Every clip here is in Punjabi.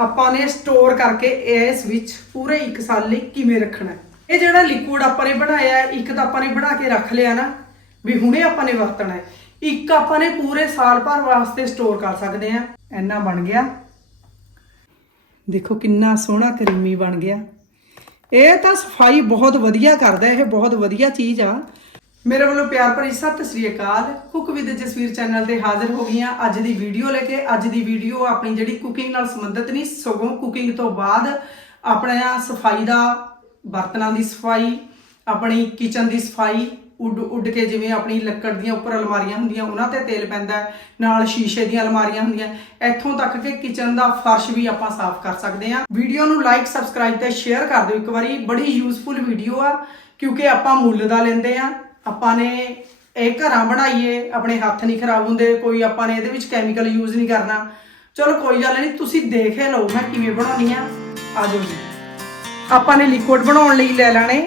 ਆਪਾਂ ਨੇ ਸਟੋਰ ਕਰਕੇ ਇਸ ਵਿੱਚ ਪੂਰੇ 1 ਸਾਲ ਲਈ ਕਿਵੇਂ ਰੱਖਣਾ ਇਹ ਜਿਹੜਾ ਲਿਕੁਇਡ ਆਪਾਂ ਨੇ ਬਣਾਇਆ ਇੱਕ ਤਾਂ ਆਪਾਂ ਨੇ ਬਣਾ ਕੇ ਰੱਖ ਲਿਆ ਨਾ, ਵੀ ਹੁਣੇ ਆਪਾਂ ਨੇ ਵਰਤਣਾ ਹੈ। ਇੱਕ ਆਪਾਂ ਨੇ ਪੂਰੇ ਸਾਲ ਭਰ ਵਾਸਤੇ ਸਟੋਰ ਕਰ ਸਕਦੇ ਆ ਇੰਨਾ ਬਣ ਗਿਆ। ਦੇਖੋ ਕਿੰਨਾ ਸੋਹਣਾ ਕਰੀਮੀ ਬਣ ਗਿਆ। ਇਹ ਤਾਂ ਸਫ਼ਾਈ ਬਹੁਤ ਵਧੀਆ ਕਰਦਾ, ਇਹ ਬਹੁਤ ਵਧੀਆ ਚੀਜ਼ ਆ। ਮੇਰੇ ਵੱਲੋਂ ਪਿਆਰ ਭਰੀ ਸਤਿ ਸ੍ਰੀ ਅਕਾਲ। ਕੁਕ ਵਿਦ ਜਸਵੀਰ ਚੈਨਲ ਤੇ ਹਾਜ਼ਰ ਹੋ ਗਈਆਂ ਅੱਜ ਦੀ ਵੀਡੀਓ ਲੈ ਕੇ। ਅੱਜ ਦੀ ਵੀਡੀਓ ਆਪਣੀ ਜਿਹੜੀ ਕੁਕਿੰਗ ਨਾਲ ਸੰਬੰਧਿਤ ਨਹੀਂ, ਸਗੋਂ ਕੁਕਿੰਗ ਤੋਂ ਬਾਅਦ ਆਪਣਾ ਸਫ਼ਾਈ ਦਾ, ਬਰਤਨਾਂ ਦੀ ਸਫ਼ਾਈ, ਆਪਣੀ ਕਿਚਨ ਦੀ ਸਫ਼ਾਈ, ਉੱਡ ਉੱਡ ਕੇ ਜਿਵੇਂ ਆਪਣੀ ਲੱਕੜ ਦੀਆਂ ਉੱਪਰ ਅਲਮਾਰੀਆਂ ਹੁੰਦੀਆਂ, ਉਹਨਾਂ ਤੇ ਤੇਲ ਪੈਂਦਾ ਨਾਲ ਸ਼ੀਸ਼ੇ ਦੀਆਂ ਅਲਮਾਰੀਆਂ ਹੁੰਦੀਆਂ ਇੱਥੋਂ ਤੱਕ ਕਿ ਕਿਚਨ ਦਾ ਫਰਸ਼ ਵੀ ਆਪਾਂ ਸਾਫ਼ ਕਰ ਸਕਦੇ ਹਾਂ। ਵੀਡੀਓ ਨੂੰ ਲਾਈਕ ਸਬਸਕ੍ਰਾਈਬ ਤੇ ਸ਼ੇਅਰ ਕਰ ਦਿਓ ਇੱਕ ਵਾਰੀ। ਬੜੀ ਯੂਜ਼ਫੁਲ ਵੀਡੀਓ ਆ, ਕਿਉਂਕਿ ਆਪਾਂ ਮੁੱਲ ਦਾ ਲੈਂਦੇ ਆ ਆਪਾਂ ਨੇ ਇਹ ਘਰਾਂ ਬਣਾਈਏ, ਆਪਣੇ ਹੱਥ ਨਹੀਂ ਖਰਾਬ ਹੁੰਦੇ, ਕੋਈ ਆਪਾਂ ਨੇ ਇਹਦੇ ਵਿੱਚ ਕੈਮੀਕਲ ਯੂਜ਼ ਨਹੀਂ ਕਰਨਾ। ਚਲੋ ਕੋਈ ਗੱਲ ਨਹੀਂ, ਤੁਸੀਂ ਦੇਖ ਹੀ ਲਓ ਮੈਂ ਕਿਵੇਂ ਬਣਾਉਣੀ ਆ। ਆ ਜਾਓ ਜੀ। ਆਪਾਂ ਨੇ ਲਿਕੁਇਡ ਬਣਾਉਣ ਲਈ ਲੈ ਲੈਣੇ।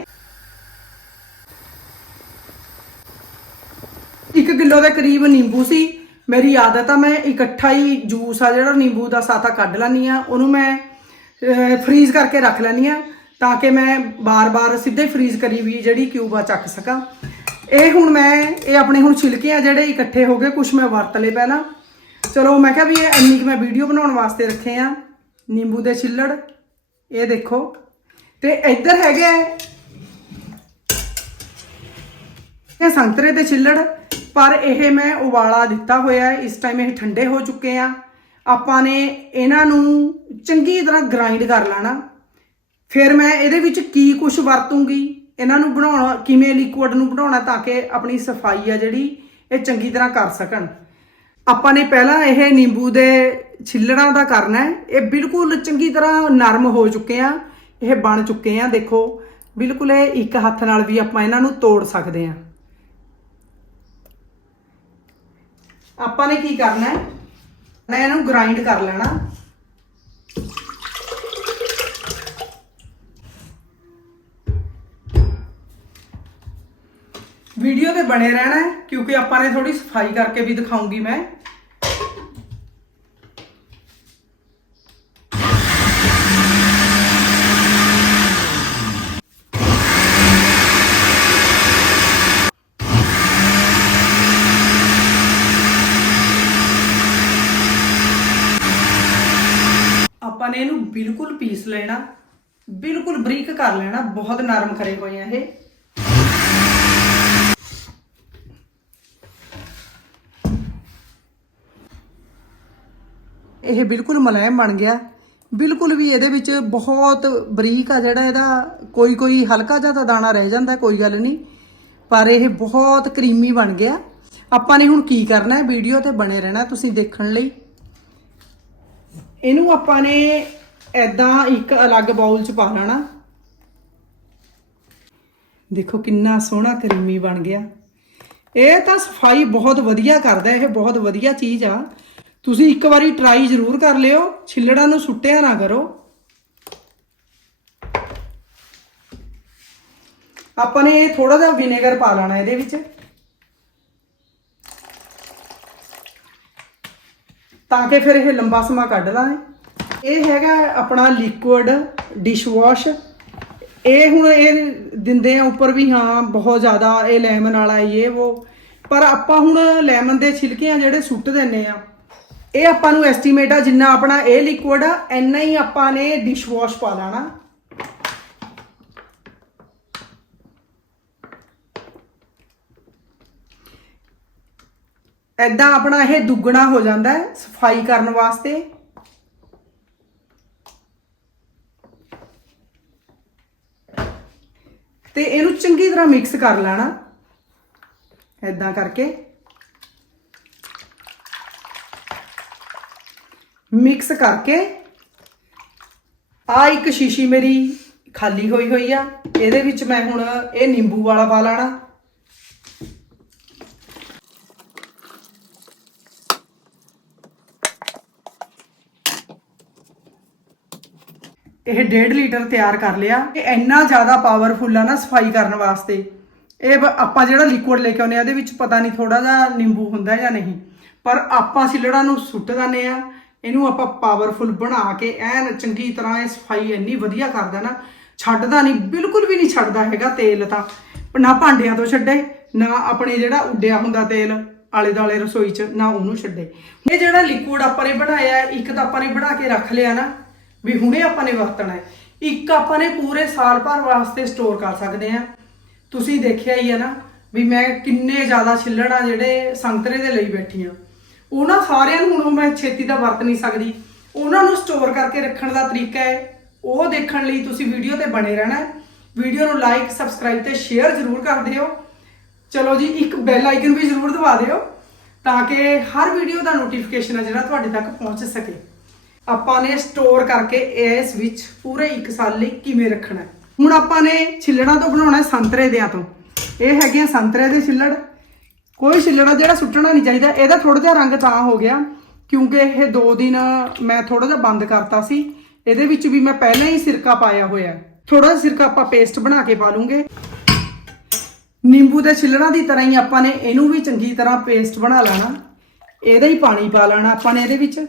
1 ਕਿਲੋ ਦੇ ਕਰੀਬ ਨਿੰਬੂ ਸੀ। ਮੇਰੀ ਆਦਤ ਆ, ਮੈਂ ਇਕੱਠਾ ਹੀ ਜੂਸ ਆ ਜਿਹੜਾ ਨਿੰਬੂ ਦਾ ਸਾਤਾ ਕੱਢ ਲੈਣੀ ਆ, ਉਹਨੂੰ ਮੈਂ ਫਰੀਜ਼ ਕਰਕੇ ਰੱਖ ਲੈਣੀ ਆ, ਤਾਂ ਕਿ ਮੈਂ ਬਾਰ-ਬਾਰ ਸਿੱਧੇ ਫਰੀਜ਼ ਕਰੀ ਵੀ ਜਿਹੜੀ ਕਿਊਬ ਆ ਚੱਕ ਸਕਾਂ। ਇਹ ਹੁਣ ਮੈਂ, ਇਹ ਆਪਣੇ ਹੁਣ ਛਿਲਕੇ ਆ ਜਿਹੜੇ ਇਕੱਠੇ ਹੋ ਗਏ ਕੁਝ ਮੈਂ ਵਰਤ ਲਏ ਪਹਿਲਾਂ। ਚਲੋ, ਮੈਂ ਕਿਹਾ ਵੀ ਇਹ ਇੰਨੀ ਕੁ ਮੈਂ ਵੀਡੀਓ ਬਣਾਉਣ ਵਾਸਤੇ ਰੱਖੇ ਆ। ਨਿੰਬੂ ਦੇ ਛਿੱਲੜ, ਇਹ ਦੇਖੋ। ਤੇ ਇੱਧਰ ਹੈਗੇ ਇਹ ਸੰਤਰੇ ਦੇ ਛਿੱਲੜ, ਪਰ ਇਹ ਮੈਂ ਉਬਾਲਾ ਦਿੱਤਾ ਹੋਇਆ ਹੈ। ਇਸ ਟਾਈਮ ਇਹ ਠੰਡੇ ਹੋ ਚੁੱਕੇ ਆ। ਆਪਾਂ ਨੇ ਇਹਨਾਂ ਨੂੰ ਚੰਗੀ ਤਰ੍ਹਾਂ ਗ੍ਰਾਈਂਡ ਕਰ ਲੈਣਾ। ਫਿਰ ਮੈਂ ਇਹਦੇ ਵਿੱਚ ਕੀ ਕੁਝ ਵਰਤੂੰਗੀ? ਇਹਨਾਂ ਨੂੰ ਬਣਾਉਣਾ, ਕਿਵੇਂ ਲਿਕੁਇਡ ਨੂੰ ਬਣਾਉਣਾ ਤਾਂ ਕਿ ਆਪਣੀ ਸਫ਼ਾਈ ਆ ਜਿਹੜੀ, ਇਹ ਚੰਗੀ ਤਰ੍ਹਾਂ ਕਰ ਸਕਣ। ਆਪਾਂ ਨੇ ਪਹਿਲਾਂ ਇਹ ਨਿੰਬੂ ਦੇ ਛਿੱਲੜਾਂ ਦਾ ਕਰਨਾ ਹੈ। ਇਹ ਬਿਲਕੁਲ ਚੰਗੀ ਤਰ੍ਹਾਂ ਨਰਮ ਹੋ ਚੁੱਕੇ ਆ। ਇਹ ਬਣ ਚੁੱਕੇ ਆ, ਦੇਖੋ। ਬਿਲਕੁਲ ਇਹ ਇੱਕ ਹੱਥ ਨਾਲ ਵੀ ਆਪਾਂ ਇਹਨਾਂ ਨੂੰ ਤੋੜ ਸਕਦੇ ਆ। ਆਪਾਂ ਨੇ ਕੀ ਕਰਨਾ ਹੈ? ਮੈਂ ਇਹਨੂੰ ਗ੍ਰਾਈਂਡ ਕਰ ਲੈਣਾ। ਵੀਡੀਓ ਤੇ ਬਣੇ ਰਹਿਣਾ ਹੈ, ਕਿਉਂਕਿ ਆਪਾਂ ਨੇ ਥੋੜੀ ਸਫ਼ਾਈ ਕਰਕੇ ਵੀ ਦਿਖਾਉਂਗੀ ਮੈਂ। ਆਪਾਂ ਨੇ ਇਹਨੂੰ ਬਿਲਕੁਲ ਪੀਸ ਲੈਣਾ ਬਿਲਕੁਲ ਬਰੀਕ ਕਰ ਲੈਣਾ ਬਹੁਤ ਨਰਮ ਕਰੇ ਹੋਏ ਆ ਇਹ। ਇਹ ਬਿਲਕੁਲ ਮੁਲਾਇਮ ਬਣ ਗਿਆ। ਬਿਲਕੁਲ ਵੀ ਇਹਦੇ ਵਿੱਚ ਬਹੁਤ ਬਰੀਕ ਆ ਜਿਹੜਾ ਇਹਦਾ, ਕੋਈ ਕੋਈ ਹਲਕਾ ਜਿਹਾ ਤਾਂ ਦਾਣਾ ਰਹਿ ਜਾਂਦਾ, ਕੋਈ ਗੱਲ ਨਹੀਂ। ਪਰ ਇਹ ਬਹੁਤ ਕਰੀਮੀ ਬਣ ਗਿਆ। ਆਪਾਂ ਨੇ ਹੁਣ ਕੀ ਕਰਨਾ ਹੈ? ਵੀਡੀਓ ਤੇ ਬਣੇ ਰਹਿਣਾ ਤੁਸੀਂ ਦੇਖਣ ਲਈ। ਇਹਨੂੰ ਆਪਾਂ ਨੇ ਐਦਾਂ ਇੱਕ ਅਲੱਗ ਬਾਉਲ 'ਚ ਪਾ ਲੈਣਾ। ਦੇਖੋ ਕਿੰਨਾ ਸੋਹਣਾ ਕਰੀਮੀ ਬਣ ਗਿਆ। ਇਹ ਤਾਂ ਸਫ਼ਾਈ ਬਹੁਤ ਵਧੀਆ ਕਰਦਾ, ਇਹ ਬਹੁਤ ਵਧੀਆ ਚੀਜ਼ ਆ। ਤੁਸੀਂ ਇੱਕ ਵਾਰੀ ਟਰਾਈ ਜ਼ਰੂਰ ਕਰ ਲਿਓ, ਛਿੱਲੜਾਂ ਨੂੰ ਸੁੱਟਿਆ ਨਾ ਕਰੋ। ਆਪਾਂ ਨੇ ਇਹ ਥੋੜਾ ਜਿਹਾ ਵਿਨੇਗਰ ਪਾ ਲੈਣਾ ਇਹਦੇ ਵਿੱਚ। ਤਾਂ ਕਿ ਫਿਰ ਇਹ ਲੰਬਾ ਸਮਾਂ ਕੱਢ ਲਾਂਗੇ ਇਹ। ਹੈਗਾ ਆਪਣਾ ਲਿਕੁਇਡ ਡਿਸ਼ਵਾਸ਼ ਇਹ ਹੁਣ ਇਹ ਦਿੰਦੇ ਆ ਉੱਪਰ ਵੀ ਹਾਂ, ਬਹੁਤ ਜ਼ਿਆਦਾ ਇਹ ਲੈਮਨ ਵਾਲਾ ਇਹ ਉਹ। ਪਰ ਆਪਾਂ ਹੁਣ ਲੈਮਨ ਦੇ ਛਿਲਕੇ ਆ ਜਿਹੜੇ ਸੁੱਟ ਦਿੰਨੇ ਆ। ਇਹ ਆਪਾਂ ਨੂੰ ਐਸਟੀਮੇਟ ਆ, ਜਿੰਨਾ ਆਪਣਾ ਇਹ ਲਿਕੁਇਡ ਆ, ਇੰਨਾ ਹੀ ਆਪਾਂ ਨੇ ਡਿਸ਼ਵਾਸ਼ ਪਾ ਲੈਣਾ। ਐਦਾਂ ਆਪਣਾ ਇਹ ਦੁੱਗਣਾ ਹੋ ਜਾਂਦਾ ਹੈ, ਸਫ਼ਾਈ ਕਰਨ ਵਾਸਤੇ। ਤੇ ਇਹਨੂੰ ਚੰਗੀ ਤਰ੍ਹਾਂ ਮਿਕਸ ਕਰ ਲੈਣਾ। ਐਦਾਂ ਕਰਕੇ। ਮਿਕਸ ਕਰਕੇ ਆ ਇੱਕ ਸ਼ੀਸ਼ੀ ਮੇਰੀ ਖਾਲੀ ਹੋਈ ਹੋਈ ਆ। ਇਹਦੇ ਵਿੱਚ ਮੈਂ ਹੁਣ ਇਹ ਨਿੰਬੂ ਵਾਲਾ ਪਾ ਲੈਣਾ। ਇਹ 1.5 ਲੀਟਰ ਤਿਆਰ ਕਰ ਲਿਆ। ਇਹ ਇੰਨਾ ਜ਼ਿਆਦਾ ਪਾਵਰਫੁਲ ਆ ਨਾ ਸਫ਼ਾਈ ਕਰਨ ਵਾਸਤੇ। ਇਹ ਆਪਾਂ ਜਿਹੜਾ ਲਿਕੁਇਡ ਲੈ ਕੇ ਆਉਂਦੇ ਆ, ਇਹਦੇ ਵਿੱਚ ਪਤਾ ਨਹੀਂ ਥੋੜਾ ਜਿਹਾ ਨਿੰਬੂ ਹੁੰਦਾ ਜਾਂ ਨਹੀਂ। ਪਰ ਆਪਾਂ ਛਿੱਲੜਾਂ ਨੂੰ ਸੁੱਟ ਦਿੰਦੇ ਆ। ਇਹਨੂੰ ਆਪਾਂ ਪਾਵਰਫੁਲ ਬਣਾ ਕੇ ਐਨ ਚੰਗੀ ਤਰ੍ਹਾਂ ਇਹ ਸਫ਼ਾਈ ਇੰਨੀ ਵਧੀਆ ਕਰਦਾ ਨਾ, ਛੱਡਦਾ ਨਹੀਂ, ਬਿਲਕੁਲ ਵੀ ਨਹੀਂ ਛੱਡਦਾ ਹੈਗਾ ਤੇਲ ਤਾਂ। ਨਾ ਭਾਂਡਿਆਂ ਤੋਂ ਛੱਡੇ, ਨਾ ਆਪਣੇ ਜਿਹੜਾ ਉੱਡਿਆ ਹੁੰਦਾ ਤੇਲ, ਆਲੇ ਦਾਲੇ ਰਸੋਈ 'ਚ, ਨਾ ਉਹਨੂੰ ਛੱਡੇ। ਇਹ ਜਿਹੜਾ ਲਿਕੁਇਡ ਆਪਾਂ ਨੇ ਬਣਾਇਆ, ਇੱਕ ਤਾਂ ਆਪਾਂ ਨੇ ਬਣਾ ਕੇ ਰੱਖ ਲਿਆ ਨਾ, ਵੀ ਹੁਣੇ ਆਪਾਂ ਨੇ ਵਰਤਣਾ ਹੈ। ਇੱਕ ਆਪਾਂ ਨੇ ਪੂਰੇ ਸਾਲ ਭਰ ਵਾਸਤੇ ਸਟੋਰ ਕਰ ਸਕਦੇ ਆ ਤੁਸੀਂ ਦੇਖਿਆ ਹੀ ਹੈ ਨਾ, ਵੀ ਮੈਂ ਕਿੰਨੇ ਜ਼ਿਆਦਾ ਛਿੱਲੜਾ ਜਿਹੜੇ ਸੰਤਰੇ ਦੇ ਲਈ ਬੈਠੀ ਆ ਉਹਨਾਂ ਸਾਰਿਆਂ ਨੂੰ ਹੁਣ ਮੈਂ ਛੇਤੀ ਦਾ ਵਰਤ ਨਹੀਂ ਸਕਦੀ। ਉਹਨਾਂ ਨੂੰ ਸਟੋਰ ਕਰਕੇ ਰੱਖਣ ਦਾ ਤਰੀਕਾ ਹੈ। ਉਹ ਦੇਖਣ ਲਈ ਤੁਸੀਂ ਵੀਡੀਓ ਤੇ ਬਣੇ ਰਹਿਣਾ ਹੈ। ਵੀਡੀਓ ਨੂੰ ਲਾਈਕ ਸਬਸਕ੍ਰਾਈਬ ਤੇ ਸ਼ੇਅਰ ਜ਼ਰੂਰ ਕਰ ਦਿਓ। ਚਲੋ ਜੀ, ਇੱਕ ਬੈਲ ਆਈਕਨ ਵੀ ਜ਼ਰੂਰ ਦਬਾ ਦਿਓ ਤਾਂ ਕਿ ਹਰ ਵੀਡੀਓ ਦਾ ਨੋਟੀਫਿਕੇਸ਼ਨ ਹੈ ਜਿਹੜਾ ਤੁਹਾਡੇ ਤੱਕ ਪਹੁੰਚ ਸਕੇ। ਆਪਾਂ ਨੇ ਸਟੋਰ ਕਰਕੇ ਇਸ ਵਿੱਚ ਪੂਰੇ 1 ਸਾਲ ਲਈ ਕਿਵੇਂ ਰੱਖਣਾ ਹੁਣ ਆਪਾਂ ਨੇ ਛਿੱਲੜਾਂ ਤੋਂ ਬਣਾਉਣਾ ਸੰਤਰੇ ਦਿਆਂ ਤੋਂ। ਇਹ ਹੈਗੇ ਸੰਤਰੇ ਦੇ ਛਿੱਲੜ। ਕੋਈ ਛਿੱਲੜਾ ਜਿਹੜਾ ਸੁੱਟਣਾ ਨਹੀਂ ਚਾਹੀਦਾ, ਇਹਦਾ ਥੋੜਾ ਜਿਹਾ ਰੰਗ ਤਾਂ ਹੋ ਗਿਆ, ਕਿਉਂਕਿ ਇਹ 2 ਦਿਨ ਮੈਂ ਥੋੜਾ ਜਿਹਾ ਬੰਦ ਕਰਤਾ ਸੀ, ਇਹਦੇ ਵਿੱਚ ਵੀ ਮੈਂ ਪਹਿਲਾਂ ਹੀ ਸਿਰਕਾ ਪਾਇਆ ਹੋਇਆ ਥੋੜਾ ਜਿਹਾ ਸਿਰਕਾ ਆਪਾਂ ਪੇਸਟ ਬਣਾ ਕੇ ਪਾ ਲੂੰਗੇ। ਨਿੰਬੂ ਦੇ ਛਿੱਲੜਾਂ ਦੀ ਤਰ੍ਹਾਂ ਹੀ ਆਪਾਂ ਨੇ ਇਹਨੂੰ ਵੀ ਚੰਗੀ ਤਰ੍ਹਾਂ ਪੇਸਟ ਬਣਾ ਲੈਣਾ, ਇਹਦਾ ਹੀ ਪਾਣੀ ਪਾ ਲੈਣਾ ਆਪਾਂ ਨੇ ਇਹਦੇ ਵਿੱਚ।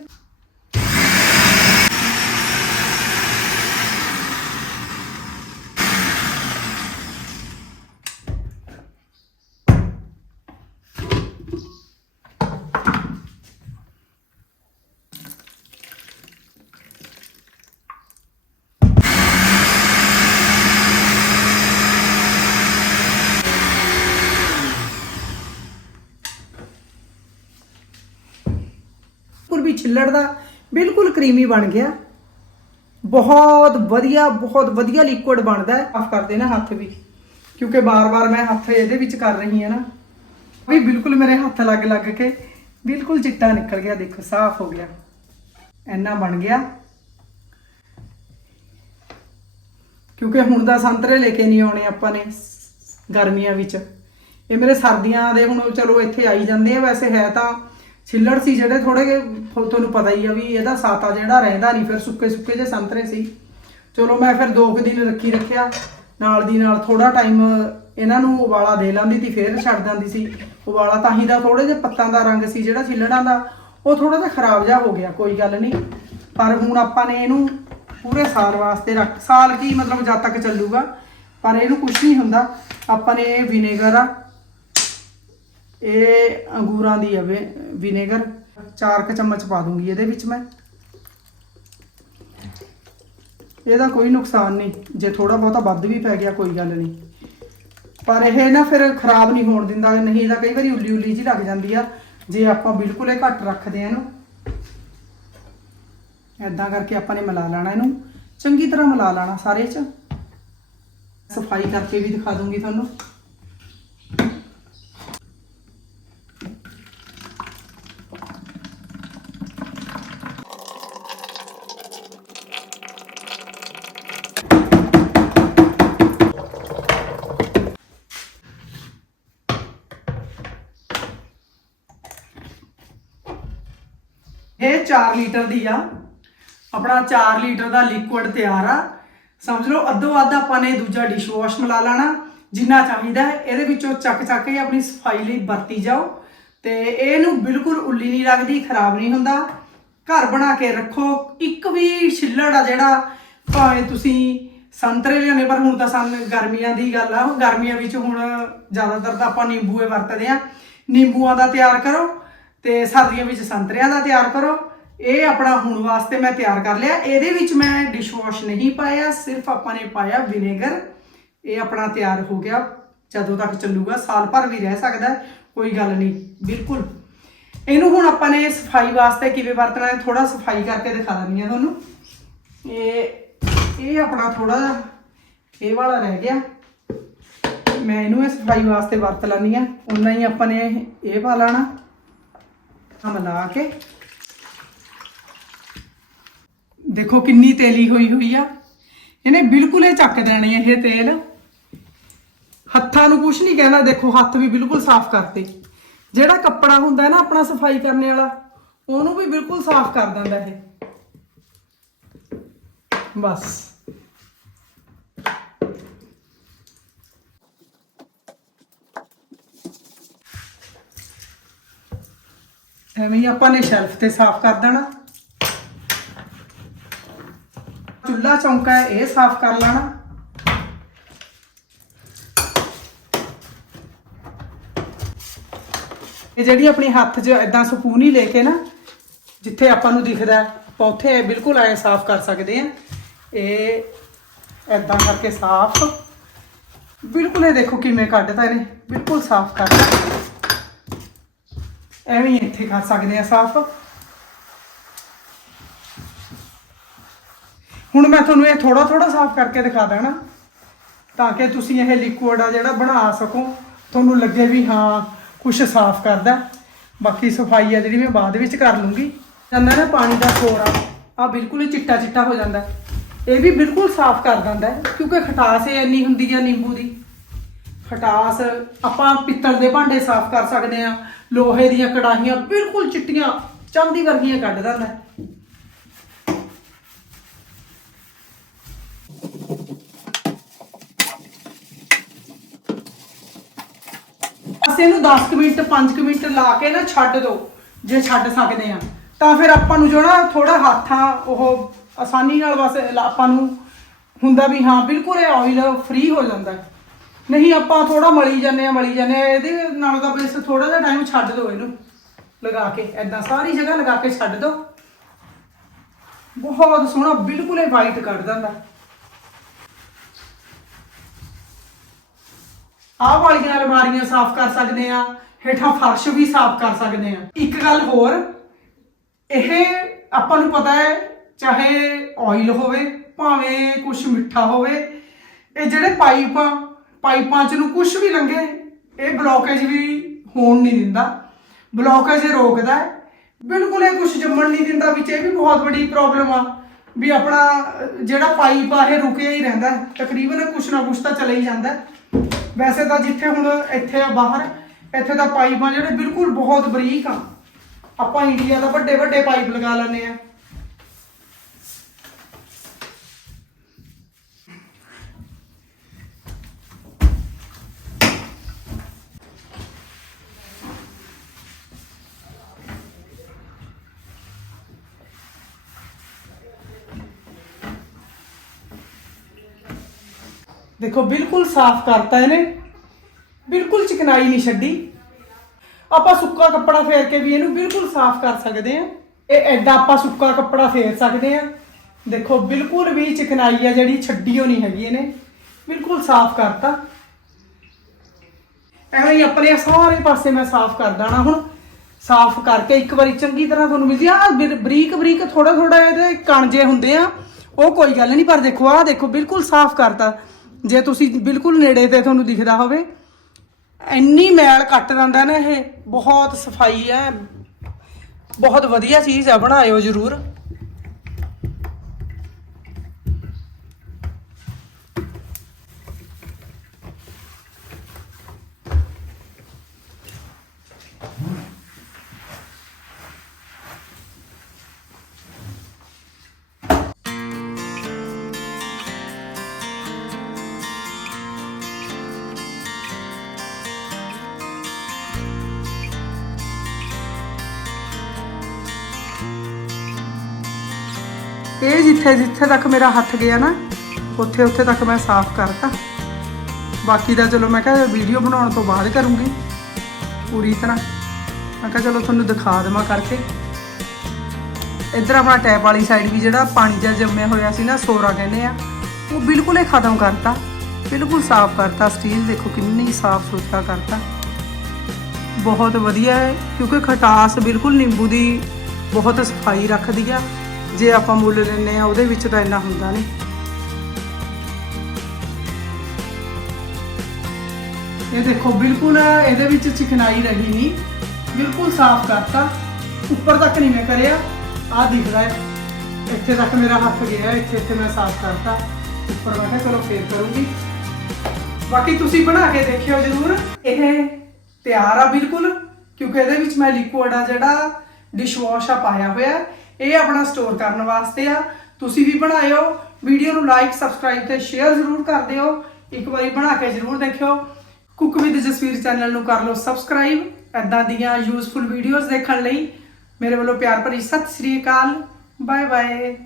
ਬਿਲਕੁਲ ਬਿਲਕੁਲ ਕਰੀਮੀ ਬਣ ਗਿਆ। ਬਹੁਤ ਵਧੀਆ ਬਹੁਤ ਵਧੀਆ ਲਿਕੁਇਡ ਬਣਦਾ ਹੈ। ਸਾਫ਼ ਕਰਦੇ ਨਾ ਹੱਥ ਵੀ, ਕਿਉਂਕਿ ਬਾਰ-ਬਾਰ ਮੈਂ ਹੱਥ ਇਹਦੇ ਵਿੱਚ ਕਰ ਰਹੀ ਹਾਂ ਨਾ। ਵੀ ਬਿਲਕੁਲ ਮੇਰੇ ਹੱਥ ਲੱਗ ਲੱਗ ਕੇ ਬਿਲਕੁਲ ਚਿੱਟਾ ਨਿਕਲ ਗਿਆ, ਦੇਖੋ, ਸਾਫ਼ ਹੋ ਗਿਆ। ਇੰਨਾ ਬਣ ਗਿਆ। ਕਿਉਂਕਿ ਹੁਣ ਦਾ ਸੰਤਰੇ ਲੈ ਕੇ ਨਹੀਂ ਆਉਣੇ ਆਪਾਂ ਨੇ ਗਰਮੀਆਂ ਵਿੱਚ। ਇਹ ਮੇਰੇ ਸਰਦੀਆਂ ਦੇ ਹੁਣ ਚਲੋ ਇੱਥੇ ਆਈ ਜਾਂਦੇ ਆ, ਵੈਸੇ ਹੈ ਤਾਂ ਛਿੱਲੜ ਸੀ ਜਿਹੜੇ ਥੋੜੇ ਤੁਹਾਨੂੰ ਪਤਾ ਹੀ ਆ ਵੀ ਇਹਦਾ ਸਾਤਾ ਜਿਹੜਾ ਰਹਿੰਦਾ ਨਹੀਂ, ਫਿਰ ਸੁੱਕੇ ਸੁੱਕੇ ਜੇ ਸੰਤਰੇ ਸੀ। ਚਲੋ ਮੈਂ ਫਿਰ ਦੋ ਕੁ ਦਿਨ ਰੱਖੀ ਰੱਖਿਆ। ਨਾਲ ਦੀ ਨਾਲ ਥੋੜਾ ਟਾਈਮ ਇਹਨਾਂ ਨੂੰ ਉਬਾਲਾ ਦੇ ਲੈਂਦੀ ਤੀ, ਫਿਰ ਛੱਡ ਦਿੰਦੀ ਸੀ। ਉਬਾਲਾ ਤਾਂ ਹੀ ਦਾ ਥੋੜੇ ਜਿਹੇ ਪੱਤਾਂ ਦਾ ਰੰਗ ਸੀ ਜਿਹੜਾ ਛਿੱਲੜਾਂ ਦਾ, ਉਹ ਥੋੜਾ ਜਿਹਾ ਖਰਾਬ ਜਿਹਾ ਹੋ ਗਿਆ, ਕੋਈ ਗੱਲ ਨਹੀਂ। ਪਰ ਹੁਣ ਆਪਾਂ ਨੇ ਇਹਨੂੰ ਪੂਰੇ ਸਾਲ ਵਾਸਤੇ ਰੱਖ, ਸਾਲ ਕੀ ਮਤਲਬ ਜਦ ਤੱਕ ਚੱਲੂਗਾ, ਪਰ ਇਹਨੂੰ ਕੁਝ ਨਹੀਂ ਹੁੰਦਾ। ਆਪਾਂ ਨੇ ਇਹ ਵਿਨੇਗਰ ਆ ਇਹ ਅੰਗੂਰਾਂ ਦੀ ਹੈ ਵਿਨੇਗਰ। ਚਾਰ ਕ ਚਮਚ ਪਾ ਦੂੰਗੀ ਇਹਦੇ ਵਿੱਚ ਮੈਂ। ਇਹਦਾ ਕੋਈ ਨੁਕਸਾਨ ਨਹੀਂ, ਜੇ ਥੋੜਾ ਬਹੁਤਾ ਵੱਧ ਵੀ ਪੈ ਗਿਆ, ਕੋਈ ਗੱਲ ਨਹੀਂ। ਪਰ ਇਹ ਨਾ ਫਿਰ ਖਰਾਬ ਨਹੀਂ ਹੋਣ ਦਿੰਦਾ, ਨਹੀਂ ਇਹਦਾ ਕਈ ਵਾਰੀ ਉੱਲੀ ਉੱਲੀ ਜੀ ਲੱਗ ਜਾਂਦੀ ਆ, ਜੇ ਆਪਾਂ ਬਿਲਕੁਲ ਇਹ ਘੱਟ ਰੱਖਦੇ ਆ ਇਹਨੂੰ। ਐਦਾਂ ਕਰਕੇ ਆਪਾਂ ਨੇ ਮਿਲਾ ਲੈਣਾ ਇਹਨੂੰ। ਚੰਗੀ ਤਰ੍ਹਾਂ ਮਿਲਾ ਲੈਣਾ ਸਾਰੇ ਚ। ਸਫ਼ਾਈ ਕਰਕੇ ਵੀ ਦਿਖਾ ਦੂੰਗੀ ਤੁਹਾਨੂੰ। ਇਹ 4 ਲੀਟਰ ਦੀ ਆ। ਆਪਣਾ 4 ਲੀਟਰ ਦਾ ਲਿਕੁਇਡ ਤਿਆਰ ਆ। ਸਮਝ ਲਓ, ਅੱਧੋ ਅੱਧ ਆਪਾਂ ਨੇ ਦੂਜਾ ਡਿਸ਼ ਵਾਸ਼ ਮਿਲਾ ਲੈਣਾ, ਜਿੰਨਾ ਚਾਹੀਦਾ ਹੈ, ਇਹਦੇ ਵਿੱਚੋਂ ਚੱਕ ਚੱਕ ਕੇ ਆਪਣੀ ਸਫ਼ਾਈ ਲਈ ਵਰਤੀ ਜਾਓ। ਤੇ ਇਹਨੂੰ ਬਿਲਕੁਲ ਉੱਲੀ ਨਹੀਂ ਲੱਗਦੀ, ਖਰਾਬ ਨਹੀਂ ਹੁੰਦਾ। ਘਰ ਬਣਾ ਕੇ ਰੱਖੋ। ਇੱਕ ਵੀ ਛਿੱਲੜ ਆ ਜਿਹੜਾ, ਭਾਵੇਂ ਤੁਸੀਂ ਸੰਤਰੇ ਲਿਆਉਣੇ, ਪਰ ਹੁਣ ਤਾਂ ਸਾਨੂੰ ਗਰਮੀਆਂ ਦੀ ਗੱਲ ਆ। ਗਰਮੀਆਂ ਵਿੱਚ ਹੁਣ ਜ਼ਿਆਦਾਤਰ ਤਾਂ ਆਪਾਂ ਨਿੰਬੂਏ ਵਰਤਦੇ ਆ। ਨਿੰਬੂਆਂ ਦਾ ਤਿਆਰ ਕਰੋ। ਤੇ ਸਰਦੀਆਂ ਵਿੱਚ ਸੰਤਰਿਆਂ ਦਾ ਤਿਆਰ ਕਰੋ। ਇਹ ਆਪਣਾ ਹੁਣ ਵਾਸਤੇ ਮੈਂ ਤਿਆਰ ਕਰ ਲਿਆ। ਇਹਦੇ ਵਿੱਚ ਮੈਂ ਡਿਸ਼ ਵਾਸ਼ ਨਹੀਂ ਪਾਇਆ, ਸਿਰਫ ਆਪਾਂ ਨੇ ਪਾਇਆ ਵਿਨੇਗਰ ਇਹ ਆਪਣਾ ਤਿਆਰ ਹੋ ਗਿਆ। ਜਦੋਂ ਤੱਕ ਚੱਲੂਗਾ, ਸਾਲ ਭਰ ਵੀ ਰਹਿ ਸਕਦਾ ਕੋਈ ਗੱਲ ਨਹੀਂ, ਬਿਲਕੁਲ। ਇਹਨੂੰ ਹੁਣ ਆਪਾਂ ਨੇ ਸਫ਼ਾਈ ਵਾਸਤੇ ਕਿਵੇਂ ਵਰਤਣਾ ਹੈ ਥੋੜਾ ਸਫ਼ਾਈ ਕਰਕੇ ਦਿਖਾ ਦਿੰਦੀ ਹਾਂ ਤੁਹਾਨੂੰ। ਇਹ ਇਹ ਆਪਣਾ ਥੋੜਾ ਇਹ ਵਾਲਾ ਰਹਿ ਗਿਆ। ਮੈਂ ਇਹਨੂੰ ਇਹ ਸਫ਼ਾਈ ਵਾਸਤੇ ਵਰਤ ਲੈਂਦੀ ਆ ਉਨਾ ਹੀ ਆਪਾਂ ਨੇ ਇਹ ਪਾ ਲੈਣਾ। ਮਿਲਾ ਕੇ। ਦੇਖੋ ਕਿੰਨੀ ਤੇਲੀ ਹੋਈ ਹੋਈ ਆ। ਇਹਨੇ ਬਿਲਕੁਲ ਇਹ ਚੱਕ ਦੇਣੀ ਇਹ ਤੇਲ। ਹੱਥਾਂ ਨੂੰ ਕੁਝ ਨਹੀਂ ਕਹਿਣਾ, ਦੇਖੋ ਹੱਥ ਵੀ ਬਿਲਕੁਲ ਸਾਫ਼ ਕਰਤੇ। ਜਿਹੜਾ ਕੱਪੜਾ ਹੁੰਦਾ ਨਾ ਆਪਣਾ ਸਫ਼ਾਈ ਕਰਨ ਵਾਲਾ, ਉਹਨੂੰ ਵੀ ਬਿਲਕੁਲ ਸਾਫ਼ ਕਰ ਦਿੰਦਾ ਇਹ। ਬਸ। ਐਵੇਂ ਹੀ ਆਪਾਂ ਨੇ ਸ਼ੈਲਫ ਤੇ ਸਾਫ਼ ਕਰ ਦੇਣਾ। ਚੁੱਲ੍ਹਾ ਚੌਂਕਾ ਇਹ ਸਾਫ਼ ਕਰ ਲੈਣਾ। ਇਹ ਜਿਹੜੀ ਆਪਣੀ ਹੱਥ 'ਚ ਇਦਾਂ ਸਪੂਨ ਹੀ ਲੈ ਕੇ ਨਾ, ਜਿੱਥੇ ਆਪਾਂ ਨੂੰ ਦਿਖਦਾ ਆਪਾਂ ਉੱਥੇ ਬਿਲਕੁਲ ਐ ਸਾਫ਼ ਕਰ ਸਕਦੇ ਆ ਇਹ ਇਦਾਂ ਕਰਕੇ ਸਾਫ਼। ਬਿਲਕੁਲ ਇਹ ਦੇਖੋ ਕਿਵੇਂ ਕੱਢਦਾ ਇਹਨੇ, ਬਿਲਕੁਲ ਸਾਫ਼ ਕਰਦਾ ਐਵੇਂ ਹੀ ਇੱਥੇ ਕਰ ਸਕਦੇ ਆ ਸਾਫ਼। ਹੁਣ ਮੈਂ ਤੁਹਾਨੂੰ ਇਹ ਥੋੜਾ ਥੋੜਾ ਸਾਫ਼ ਕਰਕੇ ਦਿਖਾ ਦੇਣਾ, ਤਾਂ ਕਿ ਤੁਸੀਂ ਇਹ ਲਿਕੁਇਡ ਆ ਜਿਹੜਾ ਬਣਾ ਸਕੋ। ਤੁਹਾਨੂੰ ਲੱਗੇ ਵੀ ਹਾਂ ਕੁਝ ਸਾਫ਼ ਕਰਦਾ ਬਾਕੀ ਸਫ਼ਾਈ ਆ ਜਿਹੜੀ ਮੈਂ ਬਾਅਦ ਵਿੱਚ ਕਰ ਲੂੰਗੀ। ਜਾਂਦਾ ਨਾ ਪਾਣੀ ਦਾ ਸੋਰਾ ਆ ਬਿਲਕੁਲ ਹੀ ਚਿੱਟਾ ਚਿੱਟਾ ਹੋ ਜਾਂਦਾ ਇਹ ਵੀ ਬਿਲਕੁਲ ਸਾਫ਼ ਕਰ ਦਿੰਦਾ ਕਿਉਂਕਿ ਖਟਾਸ ਹੀ ਇੰਨੀ ਹੁੰਦੀ ਆ ਨਿੰਬੂ ਦੀ। ਖਟਾਸ, ਆਪਾਂ ਪਿੱਤਲ ਦੇ ਭਾਂਡੇ ਸਾਫ਼ ਕਰ ਸਕਦੇ ਆ ਲੋਹੇ ਦੀਆਂ ਕੜਾਹੀਆਂ ਬਿਲਕੁਲ ਚਿੱਟੀਆਂ, ਚਾਂਦੀ ਵਰਗੀਆਂ ਕੱਢ ਦਿੰਦਾ ਅਸੀਂ ਇਹਨੂੰ 10 ਕੁ ਮਿੰਟ 5 ਕੁ ਮਿੰਟ ਲਾ ਕੇ ਨਾ ਛੱਡ ਦਿਓ ਜੇ ਛੱਡ ਸਕਦੇ ਆ ਤਾਂ ਫਿਰ ਆਪਾਂ ਨੂੰ ਜੋ ਨਾ ਥੋੜਾ ਹੱਥਾਂ ਉਹ ਆਸਾਨੀ ਨਾਲ ਬਸ ਲ- ਆਪਾਂ ਨੂੰ ਹੁੰਦਾ ਵੀ ਹਾਂ, ਬਿਲਕੁਲ ਇਹ ਆਇਲ ਫ੍ਰੀ ਹੋ ਜਾਂਦਾ ਹੈ। ਨਹੀਂ, ਆਪਾਂ ਥੋੜਾ ਮਲੀ ਜਾਂਦੇ ਆ ਮਲੀ ਜਾਂਦੇ ਆ ਇਹਦੇ ਨਾਲ ਤਾਂ ਬਸ ਥੋੜਾ ਜਿਹਾ ਟਾਈਮ ਛੱਡ ਦਿਓ ਇਹਨੂੰ, ਲਗਾ ਕੇ। ਐਦਾਂ ਸਾਰੀ ਜਗ੍ਹਾ ਲਗਾ ਕੇ ਛੱਡ ਦਿਓ। ਬਹੁਤ ਸੋਹਣਾ, ਬਿਲਕੁਲ ਹੀ ਵਾਈਟ ਕੱਢ ਦਿੰਦਾ। ਆਹ ਵਾਲੀਆਂ ਅਲਮਾਰੀਆਂ ਸਾਫ਼ ਕਰ ਸਕਦੇ ਆ ਹੇਠਾਂ ਫਰਸ਼ ਵੀ ਸਾਫ਼ ਕਰ ਸਕਦੇ ਆ ਇੱਕ ਗੱਲ ਹੋਰ, ਇਹ ਆਪਾਂ ਨੂੰ ਪਤਾ ਹੈ, ਚਾਹੇ ਆਇਲ ਹੋਵੇ, ਭਾਵੇਂ ਕੁਝ ਮਿੱਠਾ ਹੋਵੇ, ਇਹ ਜਿਹੜੇ ਪਾਈਪ ਆ ਪਾਈਪਾਂ ਚ ਨੂੰ ਕੁਝ ਵੀ ਲੰਗੇ ਇਹ ਬਲੌਕੇਜ ਵੀ ਹੋਣ ਨਹੀਂ ਦਿੰਦਾ। ਬਲੌਕੇਜ ਰੋਕਦਾ ਹੈ। ਬਿਲਕੁਲ ਇਹ ਕੁਝ ਜੰਮਣ ਨਹੀਂ ਦਿੰਦਾ ਵਿੱਚ, ਇਹ ਵੀ ਬਹੁਤ ਵੱਡੀ ਪ੍ਰੋਬਲਮ ਆ ਵੀ ਆਪਣਾ, ਜਿਹੜਾ ਪਾਈਪ ਆ, ਇਹ ਰੁਕਿਆ ਹੀ ਰਹਿੰਦਾ ਤਕਰੀਬਨ ਕੁਛ ਨਾ ਕੁਛ ਤਾਂ ਚਲੇ ਹੀ ਜਾਂਦਾ ਵੈਸੇ ਤਾਂ ਜਿੱਥੇ ਹੁਣ ਇੱਥੇ ਆ ਬਾਹਰ, ਇੱਥੇ ਤਾਂ ਪਾਈਪਾਂ ਜਿਹੜੇ ਬਿਲਕੁਲ ਬਹੁਤ ਬਰੀਕ ਆ। ਆਪਾਂ ਇੰਡੀਆ ਦਾ ਵੱਡੇ ਵੱਡੇ ਪਾਈਪ ਲਗਾ ਲੈਂਦੇ ਆ। ਦੇਖੋ, ਬਿਲਕੁਲ ਸਾਫ਼ ਕਰਤਾ ਇਹਨੇ। ਬਿਲਕੁਲ ਚਿਕਨਾਈ ਨਹੀਂ ਛੱਡੀ। ਆਪਾਂ ਸੁੱਕਾ ਕੱਪੜਾ ਫੇਰ ਕੇ ਵੀ ਇਹਨੂੰ ਬਿਲਕੁਲ ਸਾਫ਼ ਕਰ ਸਕਦੇ ਆ ਇਹ ਐਡਾ ਆਪਾਂ ਸੁੱਕਾ ਕੱਪੜਾ ਫੇਰ ਸਕਦੇ ਆ ਦੇਖੋ, ਬਿਲਕੁਲ ਵੀ ਚਿਕਨਾਈ ਆ ਜਿਹੜੀ ਛੱਡੀ ਹੋ ਨਹੀਂ ਹੈਗੀ ਇਹਨੇ। ਬਿਲਕੁਲ ਸਾਫ਼ ਕਰਤਾ। ਐਵੇਂ ਹੀ ਆਪਣੇ ਸਾਰੇ ਪਾਸੇ ਮੈਂ ਸਾਫ਼ ਕਰ ਦਾਣਾ ਹੁਣ। ਸਾਫ਼ ਕਰਕੇ ਇੱਕ ਵਾਰੀ ਚੰਗੀ ਤਰ੍ਹਾਂ ਤੁਹਾਨੂੰ ਮਿਲ ਜੀ ਆ ਬਰੀਕ ਬਰੀਕ ਥੋੜਾ ਥੋੜਾ ਇਹਦੇ ਕਣਜੇ ਹੁੰਦੇ ਆ। ਉਹ ਕੋਈ ਗੱਲ ਨਹੀਂ, ਪਰ ਦੇਖੋ, ਆਹ ਦੇਖੋ, ਬਿਲਕੁਲ ਸਾਫ਼ ਕਰਤਾ। ਜੇ ਤੁਸੀਂ ਬਿਲਕੁਲ ਨੇੜੇ ਤੇ ਤੁਹਾਨੂੰ ਦਿਖਦਾ ਹੋਵੇ, ਇੰਨੀ ਮੈਲ ਕੱਟ ਦਿੰਦਾ ਨਾ ਇਹ। ਬਹੁਤ ਸਫ਼ਾਈ ਹੈ। ਬਹੁਤ ਵਧੀਆ ਚੀਜ਼ ਆ ਬਣਾਇਓ ਜਰੂਰ। ਇਹ ਜਿੱਥੇ ਜਿੱਥੇ ਤੱਕ ਮੇਰਾ ਹੱਥ ਗਿਆ ਨਾ, ਉੱਥੇ ਉੱਥੇ ਤੱਕ ਮੈਂ ਸਾਫ਼ ਕਰਤਾ। ਬਾਕੀ ਦਾ ਚਲੋ ਮੈਂ ਕਿਹਾ ਵੀਡੀਓ ਬਣਾਉਣ ਤੋਂ ਬਾਅਦ ਕਰੂੰਗੀ, ਪੂਰੀ ਤਰ੍ਹਾਂ। ਮੈਂ ਕਿਹਾ ਚਲੋ ਤੁਹਾਨੂੰ ਦਿਖਾ ਦੇਵਾਂ ਕਰਕੇ। ਇੱਧਰ ਆਪਣਾ ਟੈਪ ਵਾਲੀ ਸਾਈਡ ਵੀ ਜਿਹੜਾ ਪਾਣੀ ਜਿਹਾ ਜੰਮਿਆ ਹੋਇਆ ਸੀ ਨਾ, ਸੋਰਾ ਕਹਿੰਦੇ ਆ, ਉਹ ਬਿਲਕੁਲ ਹੀ ਖਤਮ ਕਰਤਾ। ਬਿਲਕੁਲ ਸਾਫ਼ ਕਰਤਾ ਸਟੀਲ ਦੇਖੋ ਕਿੰਨੀ ਸਾਫ਼ ਸੁਥਰਾ ਕਰਤਾ। ਬਹੁਤ ਵਧੀਆ ਹੈ, ਕਿਉਂਕਿ ਖਟਾਸ ਬਿਲਕੁਲ ਨਿੰਬੂ ਦੀ ਬਹੁਤ ਸਫ਼ਾਈ ਰੱਖਦੀ ਆ। ਜੇ ਆਪਾਂ ਮੁੱਲ ਲੈਂਦੇ ਆ ਉਹਦੇ ਵਿੱਚ ਤਾਂ ਇੰਨਾ ਹੁੰਦਾ ਨਹੀਂ। ਇਹ ਦੇਖੋ, ਬਿਲਕੁਲ ਇਹਦੇ ਵਿੱਚ ਚਿਕਨਾਈ ਰਹੀ ਨਹੀਂ। ਬਿਲਕੁਲ ਸਾਫ਼ ਕਰਤਾ। ਉੱਪਰ ਤੱਕ ਨਹੀਂ ਮੈਂ ਕਰਿਆ। ਆਹ ਦਿਖਦਾ ਹੈ। ਇੱਥੇ ਤੱਕ ਮੇਰਾ ਹੱਥ ਗਿਆ, ਇੱਥੇ ਇੱਥੇ ਮੈਂ ਸਾਫ਼ ਕਰਤਾ। ਉੱਪਰ ਮੈਂ ਕਿਹਾ, ਚਲੋ ਫੇਰ ਕਰੂੰਗੀ। ਬਾਕੀ ਤੁਸੀਂ ਬਣਾ ਕੇ ਦੇਖਿਓ ਜਰੂਰ। ਇਹ ਤਿਆਰ ਆ ਬਿਲਕੁਲ, ਕਿਉਂਕਿ ਇਹਦੇ ਵਿੱਚ ਮੈਂ ਲਿਕੁਇਡ ਆ ਜਿਹੜਾ ਡਿਸ਼ਵਾਸ਼ ਆ ਪਾਇਆ ਹੋਇਆ। ਇਹ ਆਪਣਾ ਸਟੋਰ ਕਰਨ ਵਾਸਤੇ ਆ। ਤੁਸੀਂ ਵੀ ਬਣਾਇਓ ਵੀਡੀਓ ਨੂੰ ਲਾਈਕ ਸਬਸਕ੍ਰਾਈਬ ਤੇ ਸ਼ੇਅਰ ਜ਼ਰੂਰ ਕਰ ਦਿਓ। ਇੱਕ ਵਾਰੀ ਬਣਾ ਕੇ ਜ਼ਰੂਰ ਦੇਖਿਓ। ਕੁੱਕ ਵਿਦ ਜਸਵੀਰ ਚੈਨਲ ਨੂੰ ਕਰ ਲਓ ਸਬਸਕ੍ਰਾਈਬ ਐਦਾਂ ਦੀਆਂ ਯੂਜ਼ਫੁਲ ਵੀਡੀਓਜ਼ ਦੇਖਣ ਲਈ। ਮੇਰੇ ਵੱਲੋਂ ਪਿਆਰ ਭਰੀ ਸਤਿ ਸ੍ਰੀ ਅਕਾਲ। Bye bye